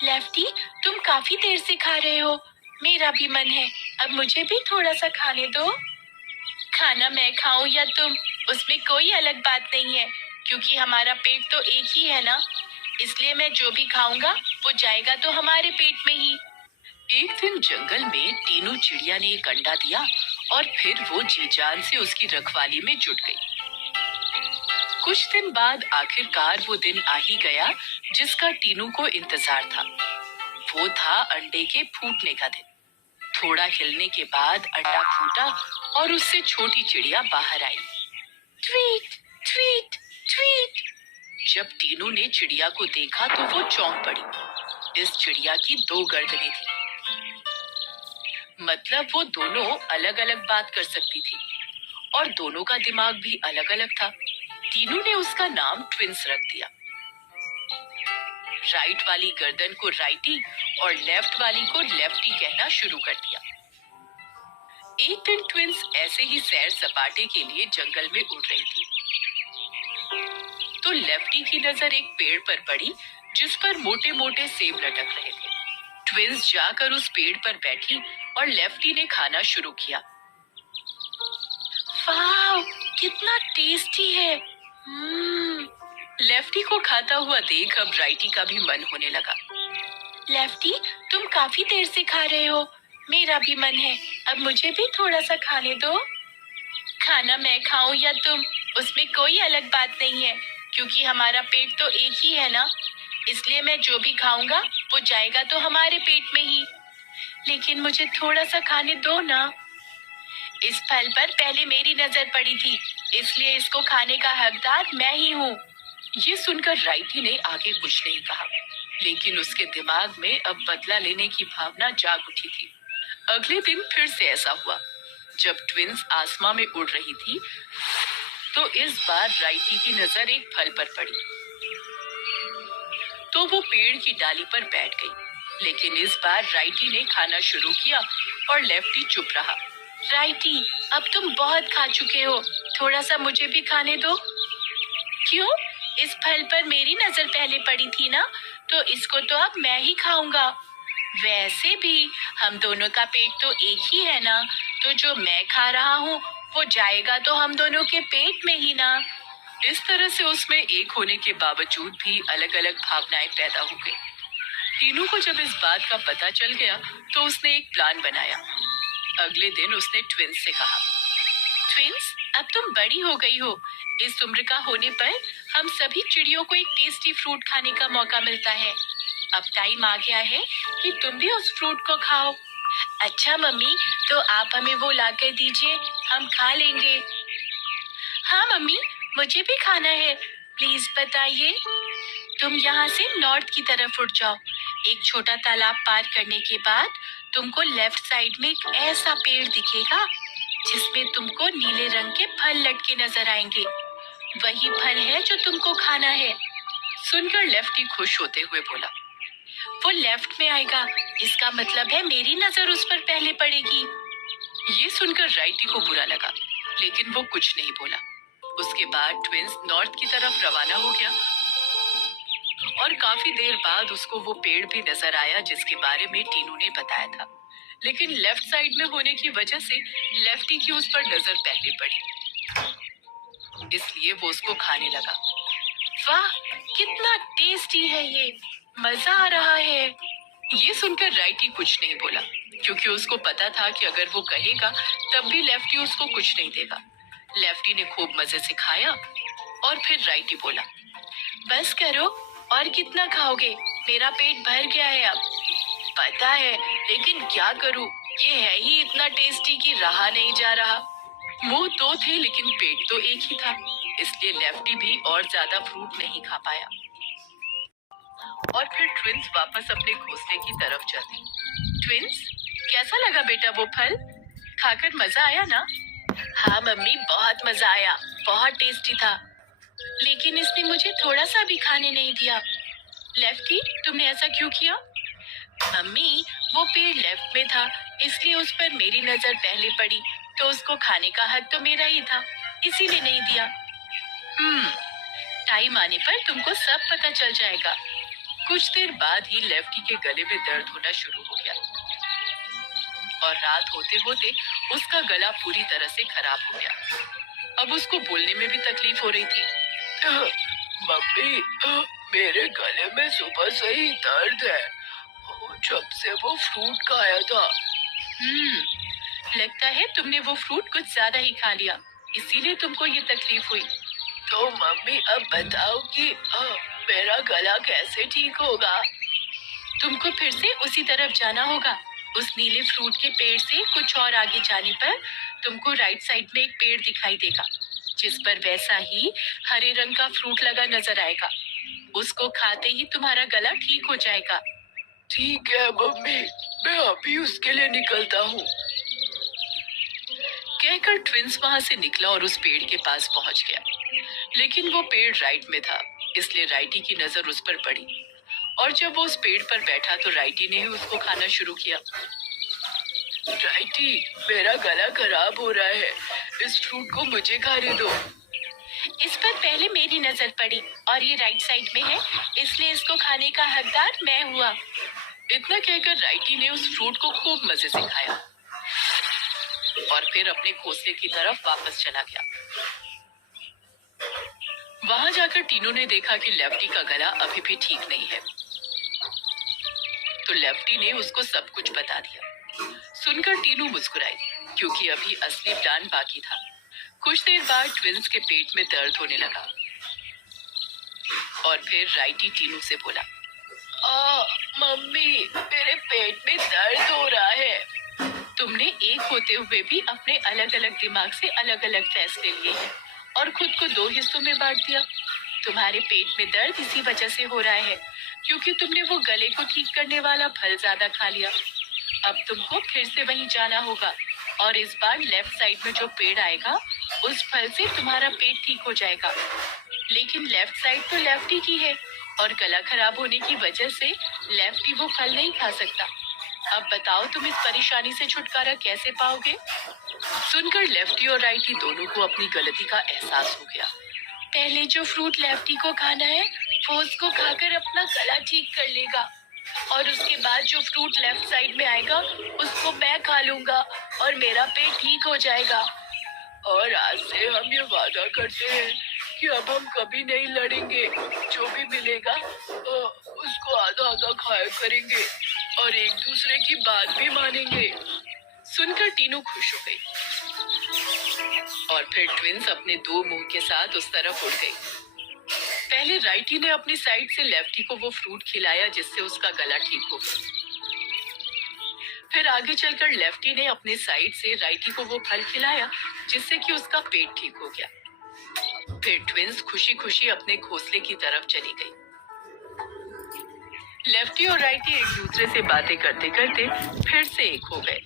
Lefty, तुम काफी देर से खा रहे हो। मेरा भी मन है, अब मुझे भी थोड़ा सा खाने दो। खाना मैं खाऊं या तुम, उसमें कोई अलग बात नहीं है, क्योंकि हमारा पेट तो एक ही है ना। इसलिए मैं जो भी खाऊंगा वो जाएगा तो हमारे पेट में ही। एक दिन जंगल में टीनू चिड़िया ने एक अंडा दिया और फिर वो जी जान से उसकी रखवाली में जुट गई। कुछ दिन बाद आखिरकार वो दिन आ ही गया जिसका टीनू को इंतजार था। वो था अंडे के फूटने का दिन। थोड़ा हिलने के बाद अंडा फूटा और उससे छोटी चिड़िया बाहर आई। Tweet tweet tweet. जब टीनू ने चिड़िया को देखा तो वो चौंक पड़ी। इस चिड़िया की दो गर्दनें थी, मतलब वो दोनों अलग अलग बात कर सकती थी और दोनों का दिमाग भी अलग अलग था। टीनू ने उसका नाम ट्विंस रख दिया। राइट वाली गर्दन को राइटी और लेफ्ट वाली को लेफ्टी कहना शुरू कर दिया। एक दिन ट्विंस ऐसे ही सैर सपाटे के लिए जंगल में उड़ रही थी, तो लेफ्टी की नजर एक पेड़ पर पड़ी जिस पर मोटे मोटे सेब लटक रहे थे। ट्विंस जाकर उस पेड़ पर बैठी और लेफ्टी ने खाना शुरू किया। वाह, कितना टेस्टी है। लेफ्टी को खाता हुआ देख अब राइटी का भी मन होने लगा। लेफ्टी, तुम काफी देर से खा रहे हो। मेरा भी मन है, अब मुझे भी थोड़ा सा खाने दो। खाना मैं खाऊं या तुम, उसमें कोई अलग बात नहीं है, क्योंकि हमारा पेट तो एक ही है ना। इसलिए मैं जो भी खाऊंगा वो जाएगा तो हमारे पेट में ही। लेकिन मुझे थोड़ा सा खाने दो ना। इस फल पर पहले मेरी नजर पड़ी थी, इसलिए इसको खाने का हकदार मैं ही हूँ। ये सुनकर राइटी ने आगे कुछ नहीं कहा, लेकिन उसके दिमाग में अब बदला लेने की भावना जाग उठी थी। अगले दिन फिर से ऐसा हुआ। जब ट्विंस आसमां में उड़ रही थी, तो इस बार राइटी की नजर एक फल पर पड़ी, तो वो पेड़ की डाली पर बैठ गई। लेकिन इस बार राइटी ने खाना शुरू किया और लेफ्टी चुप रहा। राइटी, अब तुम बहुत खा चुके हो, थोड़ा सा मुझे भी खाने दो। क्यों? इस फल पर मेरी नजर पहले पड़ी थी ना, तो इसको तो अब मैं ही खाऊंगा। वैसे भी हम दोनों का पेट तो एक ही है ना, तो जो मैं खा रहा हूँ वो जाएगा तो हम दोनों के पेट में ही ना। इस तरह से उसमें एक होने के बावजूद भी अलग अलग भावनाएं पैदा हो गई। टीनू को जब इस बात का पता चल गया तो उसने एक प्लान बनाया। अगले दिन उसने ट्विंस से कहा, ट्विंस, अब तुम बड़ी हो गई हो। इस उम्र का होने पर हम सभी चिड़ियों को एक टेस्टी फ्रूट खाने का मौका मिलता है। अब टाइम आ गया है कि तुम भी उस फ्रूट को खाओ। अच्छा मम्मी, तो आप हमें वो लाकर दीजिए, हम खा लेंगे। हाँ मम्मी, मुझे भी खाना है, प्लीज बताइए। तुम यहाँ से नॉर्थ की तरफ उड़ जाओ। एक छोटा तालाब पार करने के बाद तुमको लेफ्ट साइड में एक ऐसा पेड़ दिखेगा जिसमें तुमको नीले रंग के फल लटके नजर आएंगे। वही फल है जो तुमको खाना है। सुनकर लेफ्टी खुश होते हुए बोला, वो लेफ्ट में आएगा, इसका मतलब है मेरी नजर उस पर पहले पड़ेगी। ये सुनकर राइटी को बुरा लगा, लेकिन वो कुछ नहीं बोला। उसके बाद ट्विंस नॉर्थ की तरफ रवाना हो गया और काफी देर बाद उसको वो पेड़ भी नजर आया जिसके बारे में टीनू ने बताया था। लेकिन लेफ्ट साइड में होने की वजह से लेफ्टी की उस पर नजर पहले पड़ी, इसलिए वो उसको खाने लगा। वाह, कितना टेस्टी है ये, मजा आ रहा है। ये सुनकर राइटी कुछ नहीं बोला, क्योंकि उसको पता था कि अगर वो कहेगा तब भी लेफ्टी उसको कुछ नहीं देगा। लेफ्टी ने खूब मजे से खाया और फिर राइटी बोला, बस करो, और कितना खाओगे, मेरा पेट भर गया है अब। पता है, लेकिन क्या करूं, ये है ही इतना टेस्टी कि रहा नहीं जा रहा। मुंह दो थे लेकिन पेट तो एक ही था, इसलिए लेफ्टी भी और ज्यादा फ्रूट नहीं खा पाया। और फिर ट्विंस वापस अपने घोंसले की तरफ चले। ट्विंस, कैसा लगा बेटा वो फल? खाकर मजा आया ना? हाँ मम्मी, बहुत मजा आया, बहुत टेस्टी था। लेकिन इसने मुझे थोड़ा सा भी खाने नहीं दिया। लेफ्टी, तुमने ऐसा क्यों किया? मम्मी, वो पेड़ लेफ्ट में था, इसलिए उस पर मेरी नजर पहले पड़ी, तो उसको खाने का हक तो मेरा ही था, इसीलिए नहीं दिया। टाइम आने पर तुमको सब पता चल जाएगा। कुछ देर बाद ही लेफ्टी के गले में दर्द होना शुरू हो गया और रात होते होते उसका गला पूरी तरह से खराब हो गया। अब उसको बोलने में भी तकलीफ हो रही थी। मम्मी, मेरे गले में सुबह से ही दर्द है, जब से वो फ्रूट खाया था। लगता है तुमने वो फ्रूट कुछ ज्यादा ही खा लिया, इसीलिए तुमको ये तकलीफ हुई। तो मम्मी अब बताओ कि मेरा गला कैसे ठीक होगा? तुमको फिर से उसी तरफ जाना होगा। उस नीले फ्रूट के पेड़ से कुछ और आगे जाने पर तुमको राइट साइड में एक पेड़ दिखाई देगा, जिस पर वैसा ही हरे रंग का फ्रूट लगा नजर आएगा। उसको खाते ही तुम्हारा गला ठीक हो जाएगा। ठीक है मम्मी, मैं अभी उसके लिए निकलता हूँ। कहकर ट्विंस वहां से निकला और उस पेड़ के पास पहुंच गया, लेकिन वो पेड़ राइट में था, इसलिए राइटी की नजर उस पर पड़ी और जब वो उस पेड़ पर बैठा तो राइटी ने ही उसको खाना शुरू किया। राइटी, मेरा गला खराब हो रहा है, इस फ्रूट को मुझे खाने दो। इस पर पहले मेरी नजर पड़ी और ये राइट साइड में है, इसलिए इसको खाने का हकदार मैं हुआ। इतना कहकर राइटी ने उस फ्रूट को खूब मजे से खाया और फिर अपने घोंसले की तरफ वापस चला गया। वहां जाकर टीनू ने देखा कि लेफ्टी का गला अभी भी ठीक नहीं है, तो लेफ्टी ने उसको सब कुछ बता दिया। सुनकर टीनू मुस्कुराई, क्योंकि अभी असली प्लान बाकी था। कुछ देर बाद ट्विंस के पेट में दर्द होने लगा और फिर राइटी टीनू से बोला, मम्मी, मेरे पेट में दर्द हो रहा है। तुमने एक होते हुए भी अपने अलग अलग दिमाग से अलग अलग फैसले लिए हैं और खुद को दो हिस्सों में बांट दिया। तुम्हारे पेट में दर्द इसी वजह से हो रहा है क्योंकि तुमने वो गले को ठीक करने वाला फल ज्यादा खा लिया। अब तुमको फिर से वहीं जाना होगा और इस बार लेफ्ट साइड में जो पेड़ आएगा उस फल से तुम्हारा पेट ठीक हो जाएगा। लेकिन लेफ्ट साइड तो लेफ्टी की है और गला खराब होने की वजह से लेफ्टी वो फल नहीं खा सकता। अब बताओ तुम इस परेशानी से छुटकारा कैसे पाओगे? सुनकर लेफ्टी और राइटी दोनों को अपनी गलती का एहसास हो गया। पहले जो फ्रूट लेफ्टी को खाना है वो उसको खाकर अपना गला ठीक कर लेगा और उसके बाद जो फ्रूट लेफ्ट साइड में आएगा उसको मैं खा लूंगा और मेरा पेट ठीक हो जाएगा। और आज से हम ये वादा करते हैं कि अब हम कभी नहीं लड़ेंगे, जो भी मिलेगा उसको आधा आधा खाया करेंगे और एक दूसरे की बात भी मानेंगे। सुनकर टीनू खुश हो गई और फिर ट्विंस अपने दो मुंह के साथ उस तरफ उड़ गई। पहले राइटी ने अपनी साइड से लेफ्टी को वो फ्रूट खिलाया जिससे उसका गला ठीक हो गया। फिर आगे चलकर लेफ्टी ने अपनी साइड से राइटी को वो फल खिलाया जिससे कि उसका पेट ठीक हो गया। फिर ट्विंस खुशी खुशी अपने घोंसले की तरफ चली गई। लेफ्टी और राइटी एक दूसरे से बातें करते करते फिर से एक हो गए।